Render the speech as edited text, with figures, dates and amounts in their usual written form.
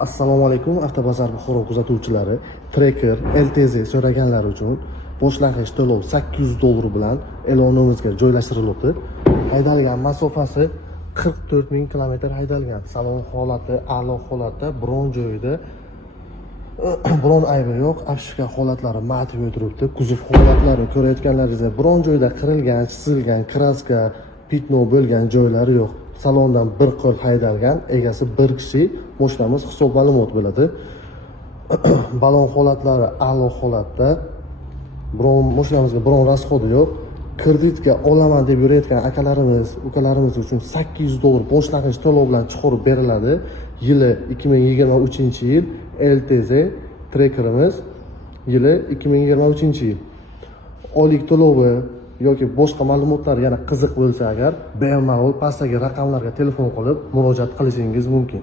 Assalomu alaykum, Avtobozor Buxoro kuzatuvchilari. Tracker LTZ so'raganlar uchun boshlang'ich to'lov $800 bilan e'lonimizga joylashtirilibdi. Haydalgan masofasi 44 000 km haydalgan. Salon holati a'lo holatda, biron joyida biron aybi yo'q. Afishka holatlari matib o'tiribdi. Kuzov holatlari ko'rayotganlaringizda biron joyda qirilgan, chisilgan, kraska, pitno bo'lgan joylari yo'q. Salondan bir qo'l haydalgan, egasi bir kishi. Mashinamiz hisob ma'lumot bo'ladi. Balon holatlari a'lo holatda. Mashinamizga biron rasxodi yo'q. Kreditga olaman deb yurayotgan akalarimiz, ukalarimiz uchun $800 boshlang'ich to'lov bilan chiqarib beriladi. Yili 2023-yil LTZ Trackerimiz yili 2023-yil. Oylik to'lovi yoki boshqa ma'lumotlar yana qiziq bo'lsa agar, bemalol pastdagi raqamlarga telefon qilib murojaat qilishingiz mumkin.